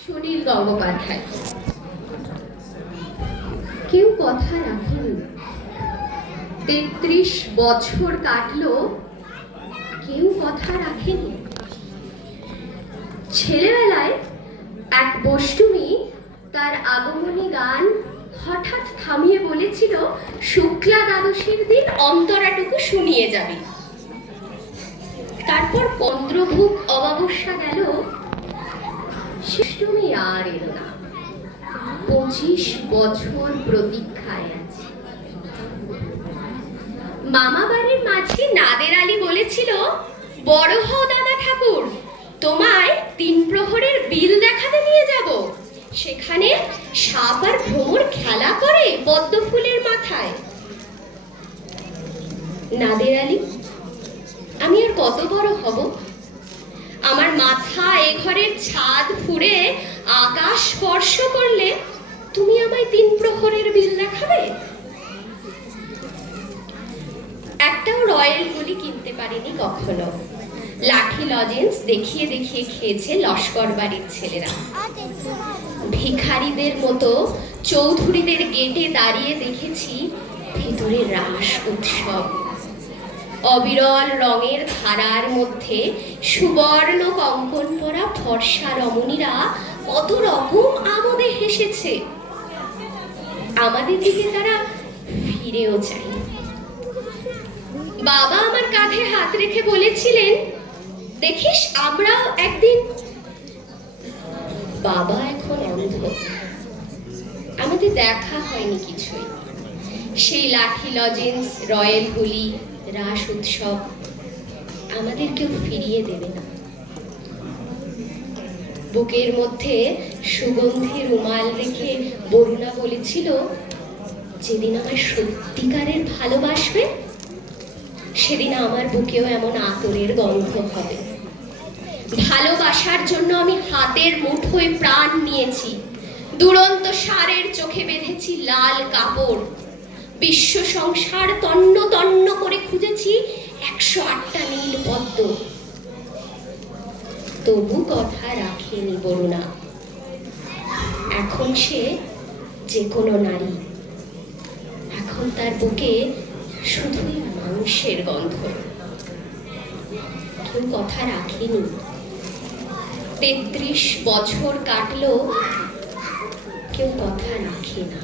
সুনীল গঙ্গোপাধ্যায়। কেউ কথা রাখেনি। ৩৩ বছর কাটলো, কেউ কথা রাখেনি। ছেলেবেলায় এক বষ্টমী তার আগমনী গান হঠাৎ থামিয়ে বলেছিল, শুক্লা দ্বাদশীর দিন অন্তরাটুকু শুনিয়ে যাবে। তারপর চন্দ্রভুক অমাবস্যা গেল, ষষ্ঠমী আর এলো না। ২৫ বছর প্রতীক্ষায় আছে। মামা বাড়ির মাঝি নাদের আলী বলেছিল, বড় হও দাদা ঠাকুর, তোমায় ৩ প্রহরের বিল দেখাতে নিয়ে যাব। সেখানে সাপ আর ভ্রমর খেলা করে পদ্ম ফুলের মাথায়। নাদের আলী, আমি আর কত বড় হব? আমার মাথা এ ঘরের ছাদ ফুঁড়ে আকাশ স্পর্শ করলে তুমি আমায় ৩ প্রহরের বিল দেখাবে? একটাও রয়্যাল গুলি কিনতে পারেনি কখনো। লাঠি লজেন্স দেখিয়ে দেখিয়ে খেয়েছে লস্কর বাড়ির ছেলেরা। ভিখারিদের মতো চৌধুরীদের গেটে দাঁড়িয়ে দেখেছি ভিতরে রাস উৎসব। অবিরল রঙের ধারার মধ্যে সুবর্ণ কঙ্কন পরা ফর্সা রমণীরা কত রকম আমোদে হেসেছে। আমাদের দিকে তারা ফিরেও চায়। বাবা আমার কাঁধে হাত রেখে বলেছিলেন, দেখিস আমরাও একদিন। বাবা এখন অন্ধ, আমাদের দেখা হয়নি কিছুই। সেই লাঠি লজেন্স, রয়্যাল গুলি, রাস উৎসব আমাদের কেউ ফিরিয়ে দেবে না। বুকের মধ্যে সুগন্ধি রুমাল রেখে বরুণা বলেছিল, যেদিন আমায় সত্যিকারের ভালোবাসবে সেদিন আমার বুকেও এমন আতরের গন্ধ হবে। ভালোবাসার জন্য আমি হাতের মুঠোয় প্রাণ নিয়েছি। দুরন্ত ষাঁড়ের চোখে বেঁধেছি লাল কাপড়। বিশ্ব সংসার তন্ন তন্ন করে খুঁজেছি ১০৮টা নীল পদ্ম। তবু কথা রাখেনি বরুণা। এখন সে যে কোনো নারী। এখন তার বুকে শুধুই মাংসের গন্ধ। কেউ কথা রাখেনি। ৩৩ বছর কাটলো, কেউ কথা রাখে না।